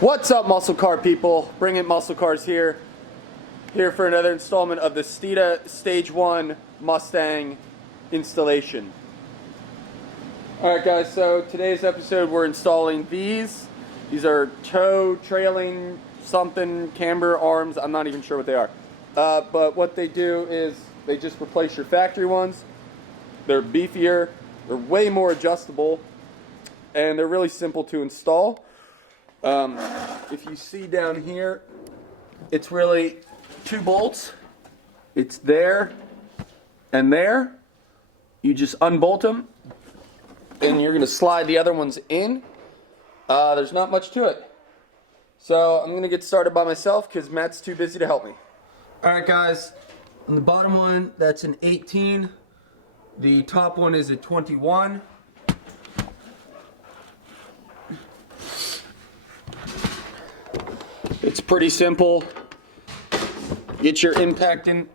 What's up, muscle car people? Bring It Muscle Cars here for another installment of the Steeda Stage 1 Mustang installation. Alright guys, so today's episode we're installing these. These are toe trailing something camber arms. I'm not even sure what they are. But what they do is they just replace your factory ones. They're beefier, they're way more adjustable, and they're really simple to install. If you see down here, it's really two bolts. It's there and there. You just unbolt them and you're going to slide the other ones in. There's not much to it. So I'm going to get started by myself because Matt's too busy to help me. Alright guys, on the bottom one, that's an 18. The top one is a 21. It's pretty simple. Get your impact in.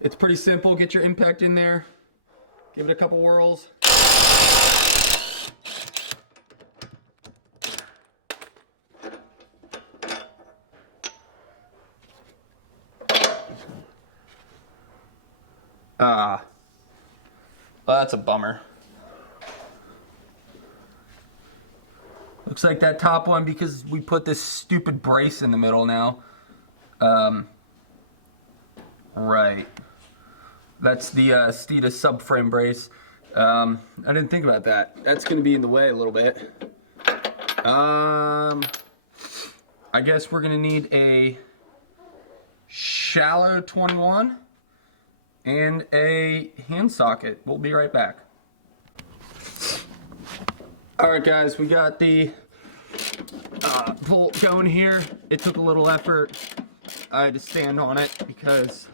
It's pretty simple. Get your impact in there. Give it a couple whirls. Well, that's a bummer. Looks like that top one, because we put this stupid brace in the middle now. Right. That's the Steeda subframe brace. I didn't think about that. That's going to be in the way a little bit. I guess we're going to need a shallow 21 and a hand socket. We'll be right back. Alright guys, we got the bolt going here. It took a little effort. I had to stand on it because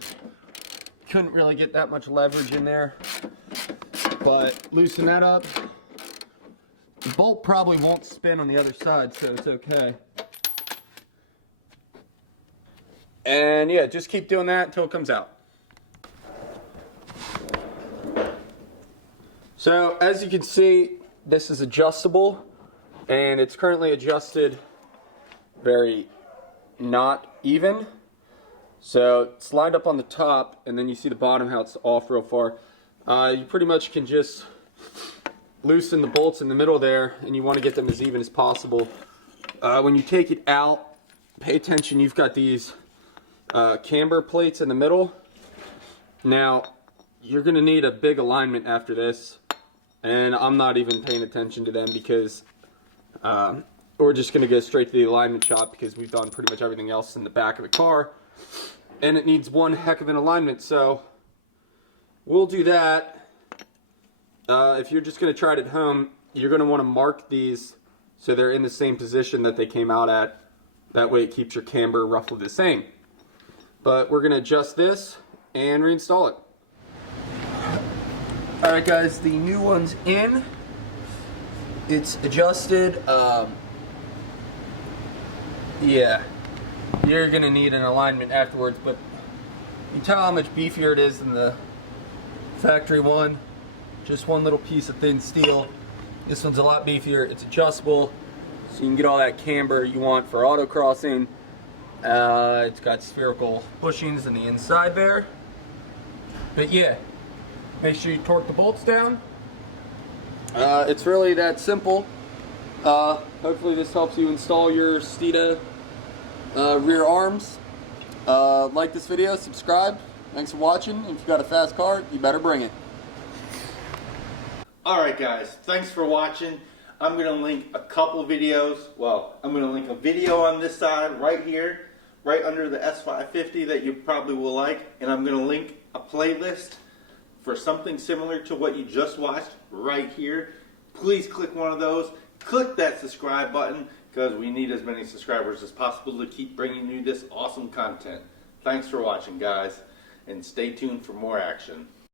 couldn't really get that much leverage in there. But loosen that up. The bolt probably won't spin on the other side, so it's okay. And yeah, just keep doing that until it comes out. So as you can see, this is adjustable, and it's currently adjusted very not even. So it's lined up on the top, and then you see the bottom how it's off real far. You pretty much can just loosen the bolts in the middle there, and you want to get them as even as possible. When you take it out, pay attention, you've got these camber plates in the middle. Now, you're going to need a big alignment after this. And I'm not even paying attention to them because we're just going to go straight to the alignment shop because we've done pretty much everything else in the back of the car. And it needs one heck of an alignment, so we'll do that. If you're just going to try it at home, you're going to want to mark these so they're in the same position that they came out at. That way it keeps your camber roughly the same. But we're going to adjust this and reinstall it. Alright guys, the new one's in. It's adjusted. Yeah, you're going to need an alignment afterwards, but you can tell how much beefier it is than the factory one. Just one little piece of thin steel. This one's a lot beefier. It's adjustable, so you can get all that camber you want for autocrossing. It's got spherical bushings in the inside there. But yeah. Make sure you torque the bolts down. It's really that simple. Hopefully this helps you install your Steeda rear arms. Like this video, subscribe. Thanks for watching. If you've got a fast car, you better bring it. Alright guys, thanks for watching. I'm going to link a couple videos. Well, I'm going to link a video on this side right here, right under the S550 that you probably will like. And I'm going to link a playlist for something similar to what you just watched right here. Please click one of those. Click that subscribe button because we need as many subscribers as possible to keep bringing you this awesome content. Thanks for watching, guys, and stay tuned for more action.